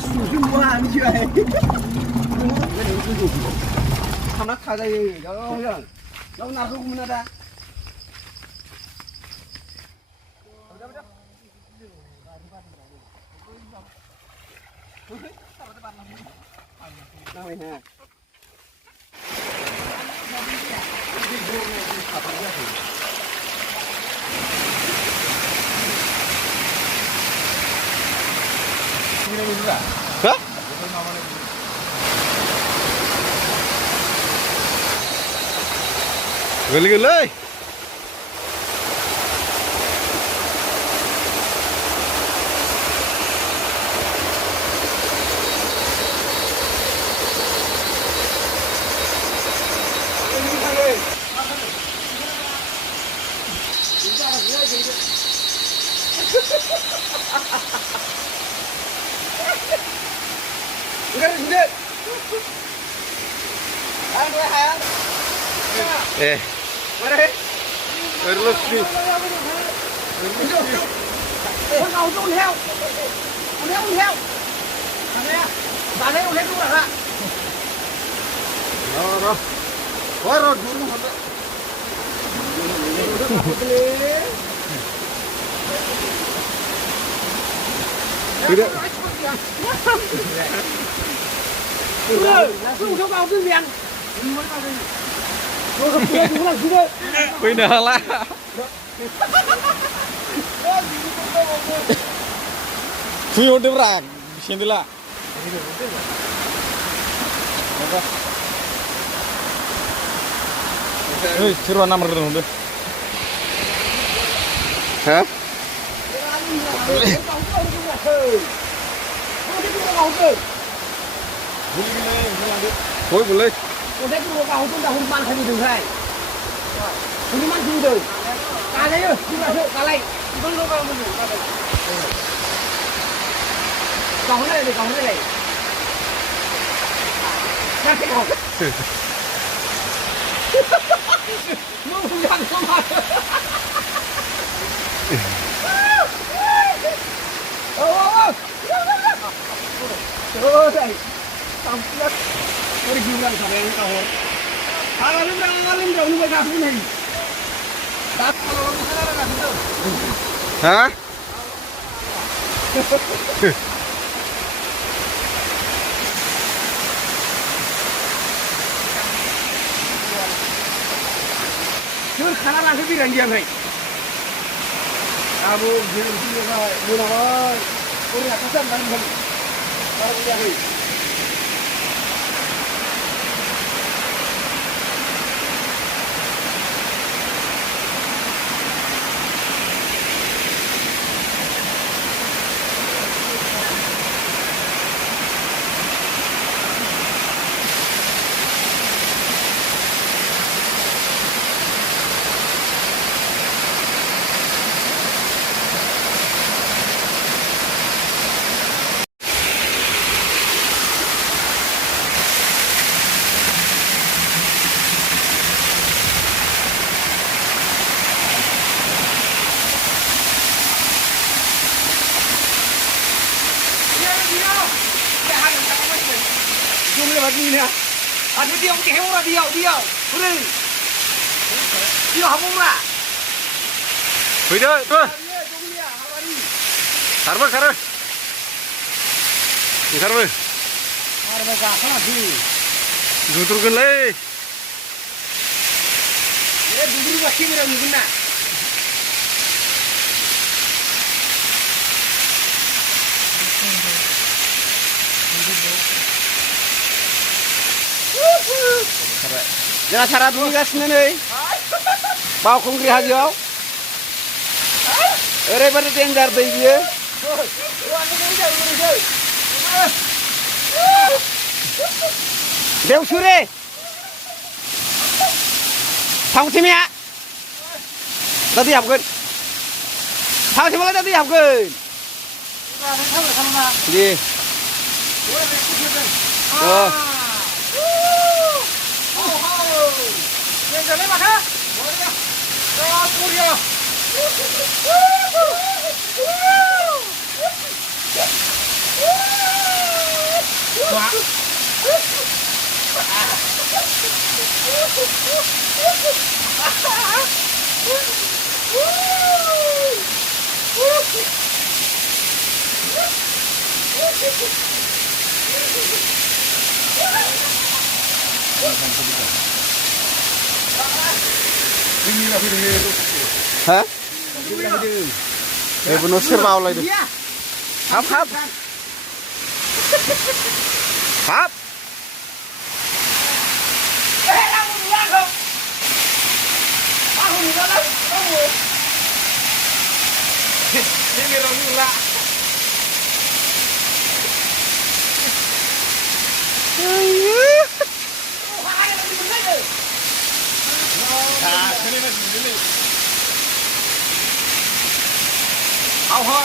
수준 뭐 아니지 왜? 하나 타자 이 형. 너 나도 구문하다. 나왜 해? Hả? Geli geli. Udah. Ayo. Mari. Terus đi. Con ngầu cho con heo. Con heo. Bạn lấy con heo luôn hả? Rồi. Rồi dulu mana? Tidak. Lu cho vào cái miệng. Pindah lah. Kuyo de brak, sini lah. Hei, seru nama renung deh. Hah? Thôi boleh. Con thấy cái vào chúng ta hùng man hay đường này. Hùng man gì rồi? Cá đấy ơi, chúng ta sợ cá này. Con nó vào mình được cá này. Còng này để còng này. Ra cái còng. Nó không dám không mà. Trời ơi. Tao chết. Có đi kêu rằng thằng em tao hồn. Thằng lên đầu như vậy nào cũng này. Tao là đâu? Hả? Chứ khả năng cái gì là nhiều này. À bố, nhiều rồi, bố nào ơi. Bố nhà có chân đang mình. Tao đi ra đi. Nè. À nó điệu kéo là điệu. Ui. Điệu học không à? Wih dah, tuh. Sarber. Sarber. Ada apa lagi? Juturkan leh. Ini dulu masih ada mungkin nak. Jangan cara dulu guys nih. Bau kongri hajo. Pada tenggar deh dia. Dew sure. Thằng chim ya. Tadi học gần. Thằng chim cái tadi học gần. Đi. Lên lên mặt ha. Đó, curio. Woo! ฮะเดี๋ยวบนรถเสียเบาเลยดิครับครับครับนี่มีเราอยู่ละเอาฮ่า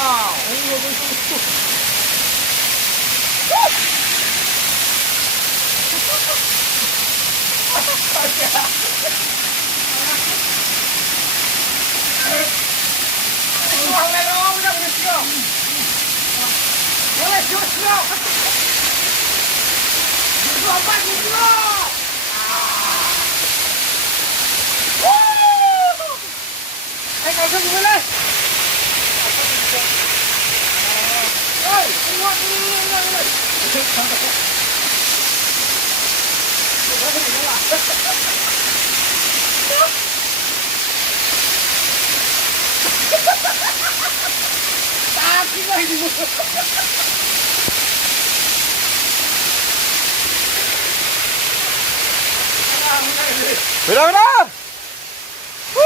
ไอ้ไก่ขึ้นไปเลยเฮ้ยว้าวตาคิดว่าดีมั้ยไปเลยนะโ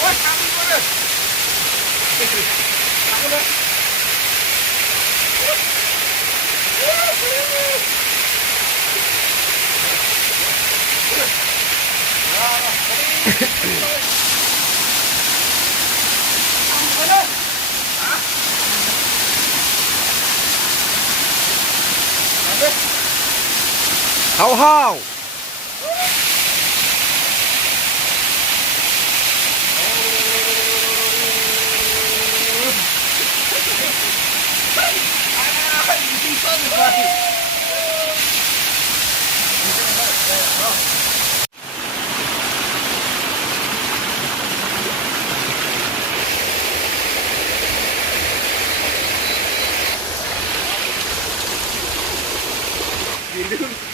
อ้ยทำดีกว่าเลยทำเลย hao haoยืน